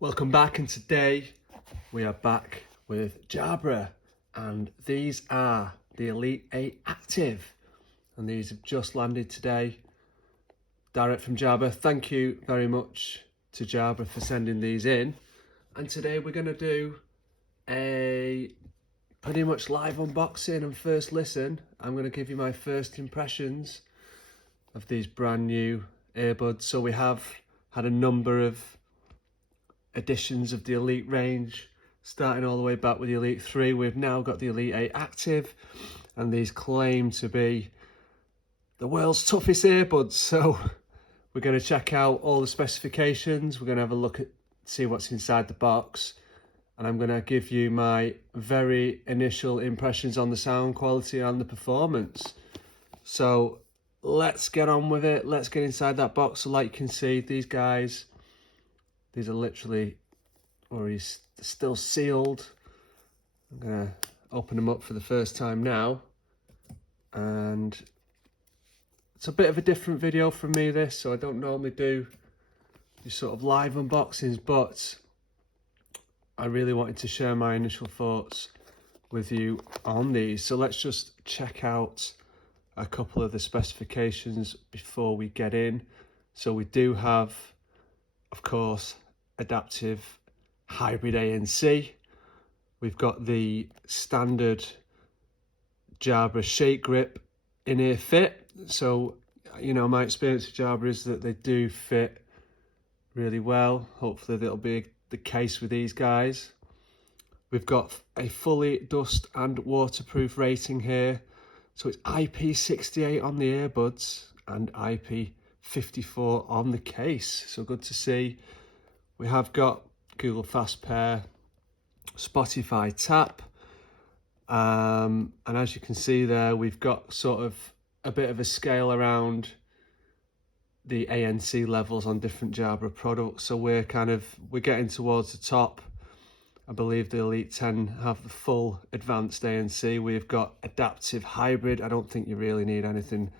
Welcome back, and today we are back with Jabra, and these are the Elite 8 Active, and these have just landed today direct from Jabra. Thank you very much to Jabra for sending these in, and today we're going to do a pretty much live unboxing and first listen. I'm going to give you my first impressions of these brand new earbuds. So we have had a number of editions of the Elite range, starting all the way back with the Elite 3. We've now got the Elite 8 Active, and these claim to be the world's toughest earbuds. So we're going to check out all the specifications. We're going to have a look at, see what's inside the box, and I'm going to give you my very initial impressions on the sound quality and the performance. So let's get on with it. Let's get inside that box. So like you can see, these are literally already still sealed. I'm gonna open them up for the first time now, and it's a bit of a different video from me, this, so I don't normally do these sort of live unboxings, but I really wanted to share my initial thoughts with you on these. So let's just check out a couple of the specifications before we get in. So we do have, of course, adaptive hybrid ANC. We've got the standard Jabra shake grip in-ear fit. So, you know, my experience with Jabra is that they do fit really well. Hopefully that'll be the case with these guys. We've got a fully dust and waterproof rating here. So it's IP68 on the earbuds and IP54 on the case. So good to see. We have got Google Fast Pair, Spotify Tap, and as you can see there, we've got sort of a bit of a scale around the ANC levels on different Jabra products. So we're getting towards the top. I believe the Elite 10 have the full advanced ANC. We've got adaptive hybrid. I don't think you really need anything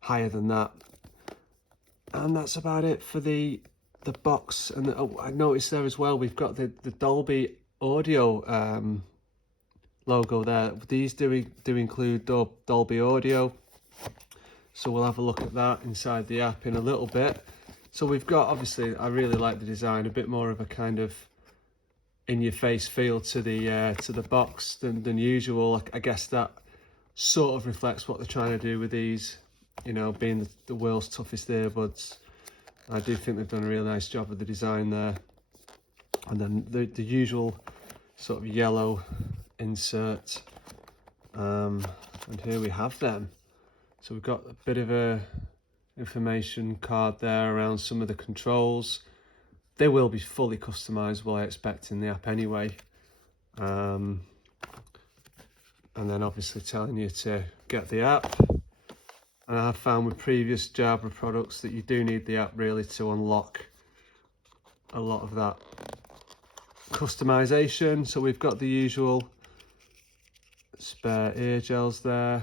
higher than that. And that's about it for the box. And I noticed there as well, we've got the Dolby Audio logo there. These do include Dolby Audio, so we'll have a look at that inside the app in a little bit. So we've got, obviously, I really like the design, a bit more of a kind of in-your-face feel to the box than usual. I guess that sort of reflects what they're trying to do with these, you know, being the world's toughest earbuds. I do think they've done a really nice job with the design there. And then the usual sort of yellow insert. And here we have them. So we've got a bit of a information card there around some of the controls. They will be fully customizable, I expect, in the app anyway. And then obviously telling you to get the app. And I have found with previous Jabra products that you do need the app really to unlock a lot of that customization. So we've got the usual spare ear gels there.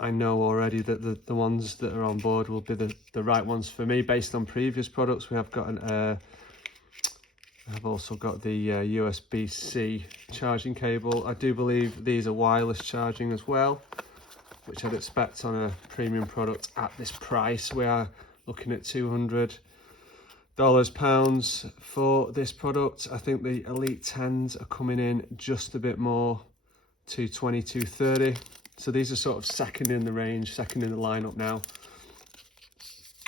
I know already that the ones that are on board will be the right ones for me based on previous products. We have got I've also got the USB-C charging cable. I do believe these are wireless charging as well, which I'd expect on a premium product at this price. We are looking at $200 pounds for this product. I think the Elite 10s are coming in just a bit more, $220, $230. So these are sort of second in the range, second in the lineup now.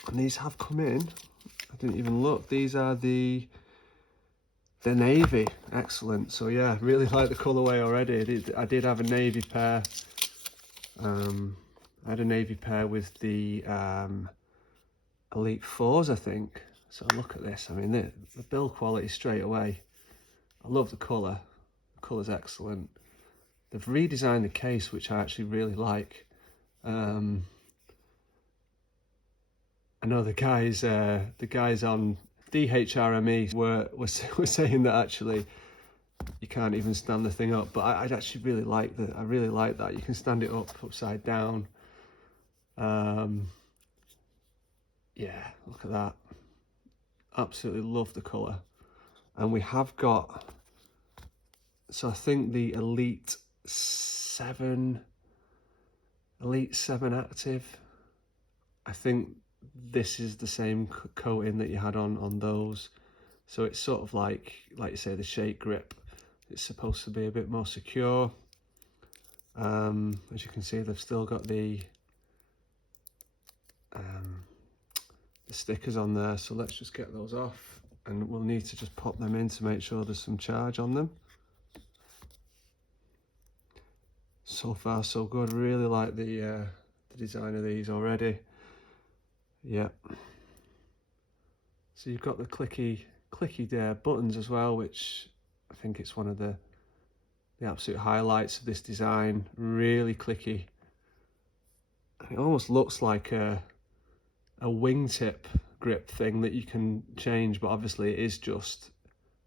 And these have come in, I didn't even look, these are the navy. Excellent. So yeah, really like the colorway already. I did have a navy pair. I had a navy pair with the Elite 4s, I think. So look at this. I mean, the build quality straight away. I love the colour. The colour's excellent. They've redesigned the case, which I actually really like. I know the guys on DHRME were saying that actually you can't even stand the thing up, but I'd actually really like that. I really like that. You can stand it up upside down. Yeah, look at that. Absolutely love the colour. And we have got, so I think the Elite 7 Active, I think this is the same coating that you had on those. So it's sort of like you say, the shake grip. It's supposed to be a bit more secure. As you can see, they've still got the stickers on there. So let's just get those off, and we'll need to just pop them in to make sure there's some charge on them. So far so good. Really like the design of these already. Yeah. So you've got the clicky buttons as well, which I think it's one of the absolute highlights of this design. Really clicky. It almost looks like a wingtip grip thing that you can change, but obviously it is just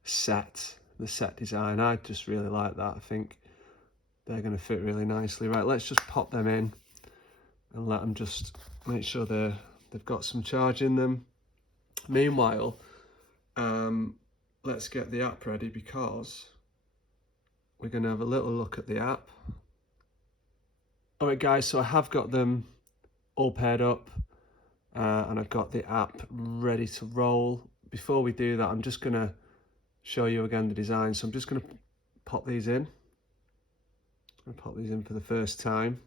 the set design. I just really like that. I think they're going to fit really nicely. Right, let's just pop them in and let them just make sure they've got some charge in them. Meanwhile, let's get the app ready, because we're going to have a little look at the app. Alright guys, so I have got them all paired up, and I've got the app ready to roll. Before we do that, I'm just going to show you again the design. So I'm just going to pop these in. I'm going to pop these in for the first time.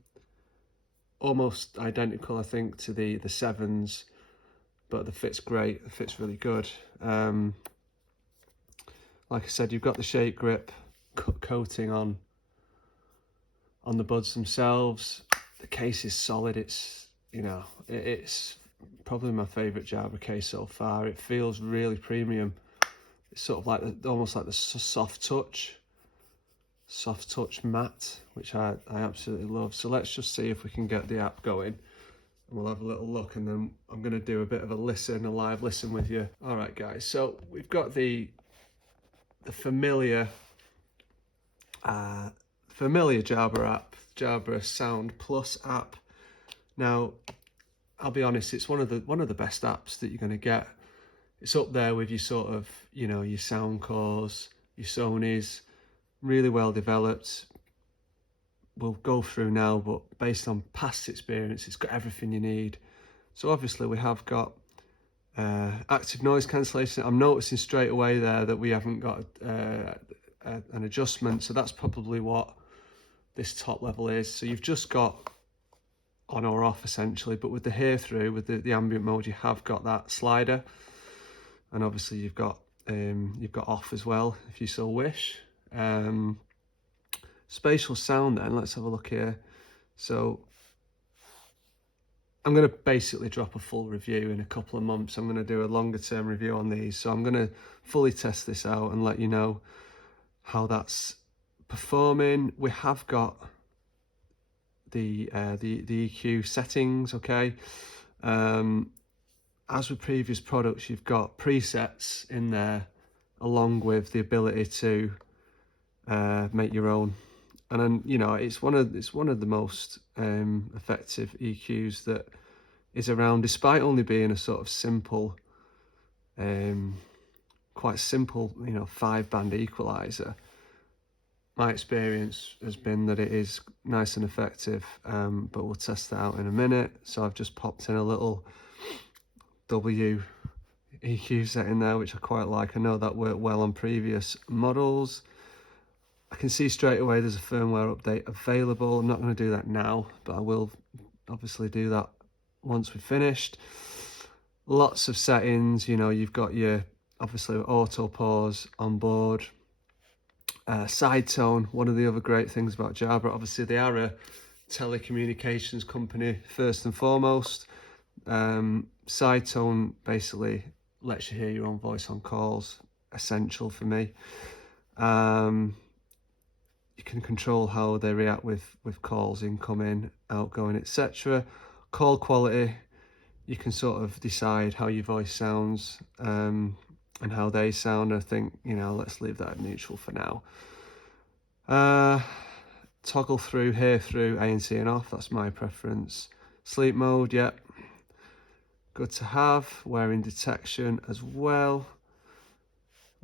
Almost identical, I think, to the 7s, but the fit's great. The fit's really good. Like I said, you've got the shake grip coating on the buds themselves. The case is solid. It's, you know, it's probably my favourite Jabra case so far. It feels really premium. It's sort of like almost like the soft touch matte, which I absolutely love. So let's just see if we can get the app going, and we'll have a little look, and then I'm going to do a bit of a live listen with you. All right guys, so we've got the familiar Jabra app, Jabra Sound Plus app. Now I'll be honest, it's one of the best apps that you're going to get. It's up there with your sort of, you know, your Soundcores, your Sonys. Really well developed. We'll go through now, but based on past experience, it's got everything you need. So obviously we have got active noise cancellation. I'm noticing straight away there that we haven't got an adjustment, so that's probably what this top level is. So you've just got on or off essentially, but with the hear through, with the ambient mode, you have got that slider, and obviously you've got off as well if you so wish. Spatial sound then, let's have a look here. So I'm going to basically drop a full review in a couple of months. I'm going to do a longer term review on these, so I'm going to fully test this out and let you know how that's performing. We have got the EQ settings, okay. As with previous products, you've got presets in there along with the ability to make your own, and then, you know, it's one of the most effective EQs that is around, despite only being a sort of simple, quite simple, you know, 5-band equalizer. My experience has been that it is nice and effective, but we'll test that out in a minute. So I've just popped in a little W EQ setting there, which I quite like. I know that worked well on previous models. I can see straight away there's a firmware update available. I'm not going to do that now, but I will obviously do that once we've finished. Lots of settings, you know, you've got your, obviously, auto pause on board. Side tone, one of the other great things about Jabra, obviously they are a telecommunications company first and foremost. Side tone basically lets you hear your own voice on calls, essential for me. You can control how they react with calls, incoming, outgoing, etc. Call quality, you can sort of decide how your voice sounds and how they sound. I think, you know, let's leave that at neutral for now. Toggle through, hear through, ANC and off, that's my preference. Sleep mode, yep, good to have. Wearing detection as well.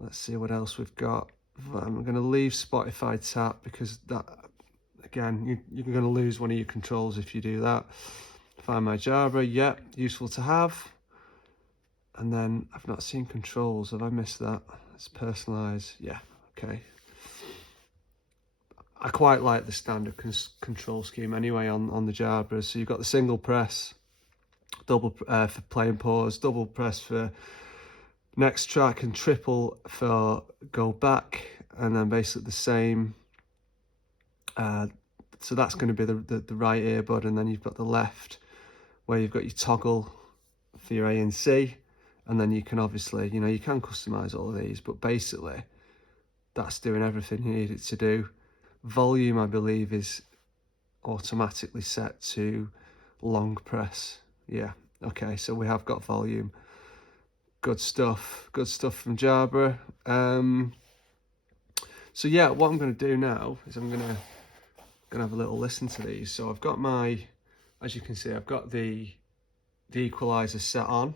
Let's see what else we've got. I'm going to leave Spotify tap because that, again, you're going to lose one of your controls if you do that. Find my Jabra, yeah, useful to have. And then I've not seen controls, have I missed that? It's personalised, yeah, okay. I quite like the standard control scheme anyway on the Jabras. So you've got the single press, double for playing pause, double press for next track, and triple for go back, and then basically the same. So that's going to be the right earbud, and then you've got the left where you've got your toggle for your A and C, and then you can obviously, you can customize all of these, but basically that's doing everything you need it to do. Volume, I believe, is automatically set to long press. Yeah, okay, so we have got volume. Good stuff from Jabra. So yeah, what I'm going to do now is I'm going to have a little listen to these. So I've got my, as you can see, I've got the equalizer set on,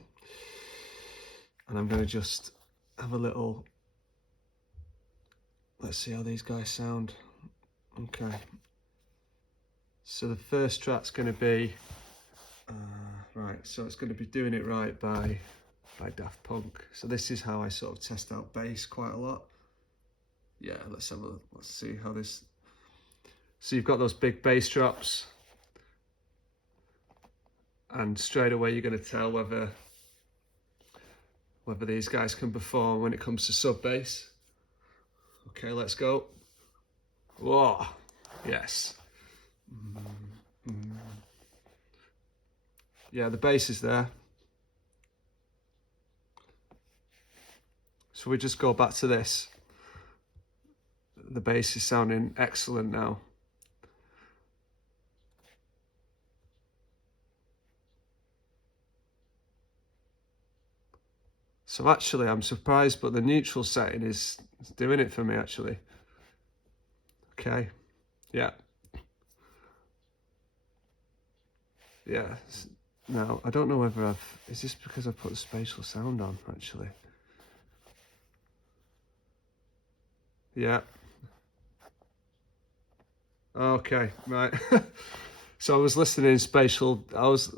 and I'm going to just have a little, let's see how these guys sound. Okay, so the first track's going to be right, so it's going to be Doing It Right by Daft Punk. So this is how I sort of test out bass quite a lot. Yeah, let's see how this. So you've got those big bass drops, and straight away you're going to tell whether these guys can perform when it comes to sub bass. Okay, let's go. Whoa, yes. Yeah, the bass is there. So we just go back to this. The bass is sounding excellent now. So actually, I'm surprised, but the neutral setting is doing it for me, actually. Okay, yeah. Yeah, now, I don't know whether is this because I've put the spatial sound on, actually? Yeah. Okay, right. So I was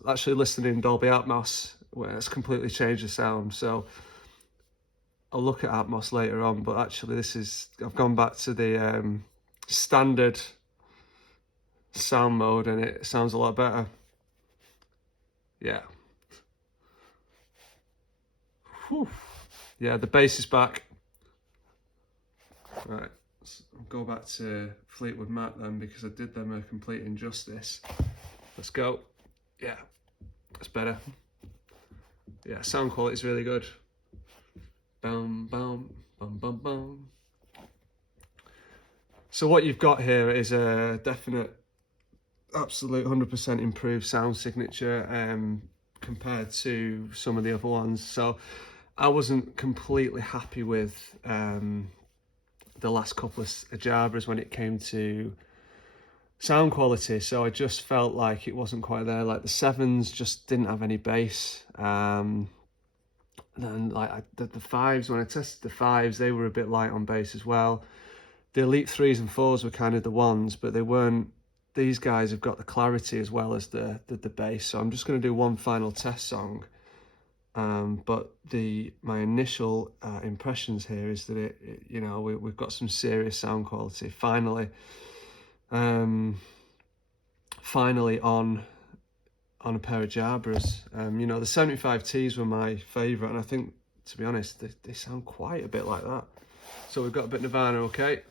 actually listening in Dolby Atmos, where it's completely changed the sound. So I'll look at Atmos later on, but actually I've gone back to the standard sound mode, and it sounds a lot better. Yeah. Whew. Yeah, the bass is back. Right, I'll go back to Fleetwood Mac then, because I did them a complete injustice. Let's go. Yeah, that's better. Yeah, sound quality is really good. Bum, bum, bum, bum, bum. So what you've got here is a definite, absolute 100% improved sound signature compared to some of the other ones. So I wasn't completely happy with the last couple of Jabras when it came to sound quality, so I just felt like it wasn't quite there. Like the 7s just didn't have any bass. Then like the 5s, when I tested the 5s, they were a bit light on bass as well. The Elite 3s and 4s were kind of the ones, but they weren't. These guys have got the clarity as well as the bass. So I'm just going to do one final test song. But my initial impressions here is that we've got some serious sound quality finally. Finally on a pair of Jabras. The 75Ts were my favourite, and I think, to be honest, they sound quite a bit like that. So we've got a bit of Nirvana, okay?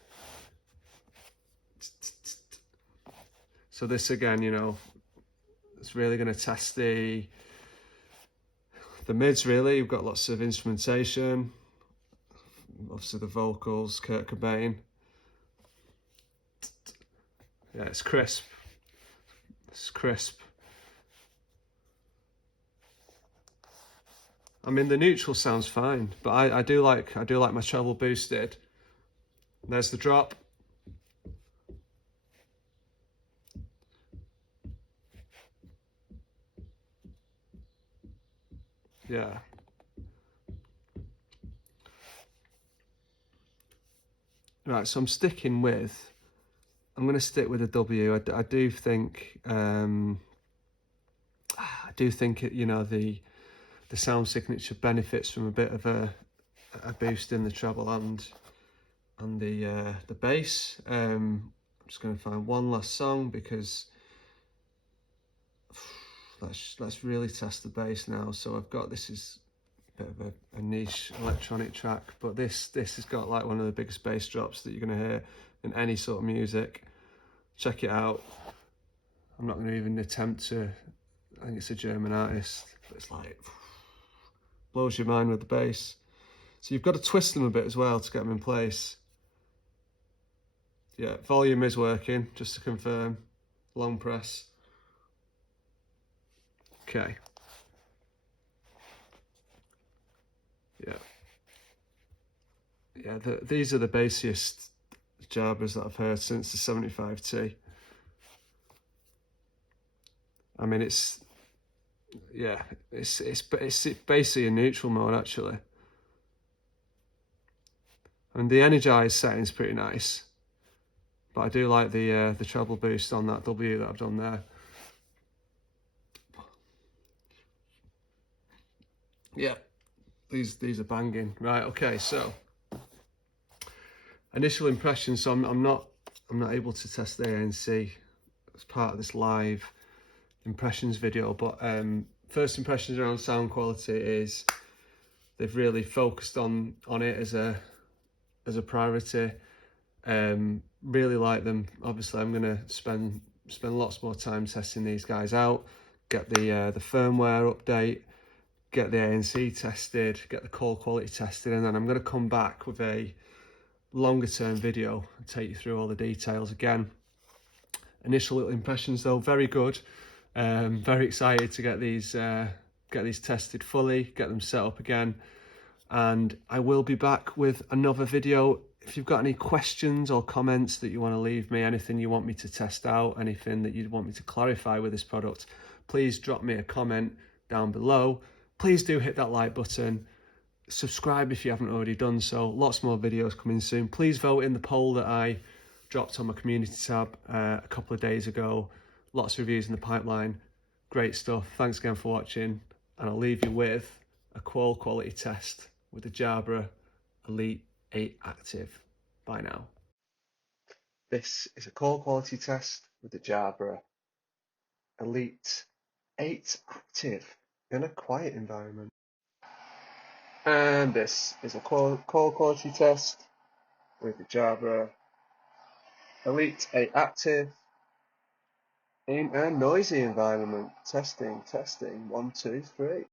So this again, it's really going to test the mids, really. You've got lots of instrumentation, obviously the vocals, Kurt Cobain. Yeah, it's crisp. It's crisp. I mean, the neutral sounds fine, but I do like my treble boosted. There's the drop. Yeah. Right, so I'm going to stick with a W. I do think you know, the sound signature benefits from a bit of a boost in the treble and the bass. I'm just going to find one last song because let's really test the bass now. So I've got, this is a bit of a niche electronic track, but this has got like one of the biggest bass drops that you're going to hear in any sort of music. Check it out. I'm not going to even attempt to, I think it's a German artist, but it's like, blows your mind with the bass. So you've got to twist them a bit as well to get them in place. Yeah, volume is working, just to confirm. Long press. Okay. Yeah, these are the bassiest Jabras that I've heard since the 75T. I mean, it's basically a neutral mode actually. And the energized setting is pretty nice, but I do like the treble boost on that W that I've done there. Yeah, these are banging. Right, okay, so initial impressions. So I'm not able to test the ANC as part of this live impressions video, but first impressions around sound quality is they've really focused on it as a priority. Really like them. Obviously I'm going to spend lots more time testing these guys out, get the firmware update, get the ANC tested, get the call quality tested, and then I'm going to come back with a longer term video and take you through all the details again. Initial little impressions though, very good. Very excited to get these tested fully, get them set up again, and I will be back with another video. If you've got any questions or comments that you want to leave me, anything you want me to test out, anything that you want me to clarify with this product, please drop me a comment down below. Please do hit that like button. Subscribe if you haven't already done so. Lots more videos coming soon. Please vote in the poll that I dropped on my community tab a couple of days ago. Lots of reviews in the pipeline. Great stuff. Thanks again for watching, and I'll leave you with a call quality test with the Jabra Elite 8 Active. Bye now. This is a call quality test with the Jabra Elite 8 Active in a quiet environment. And this is a call quality test with the Jabra Elite 8 Active in a noisy environment. Testing, 1, 2, 3.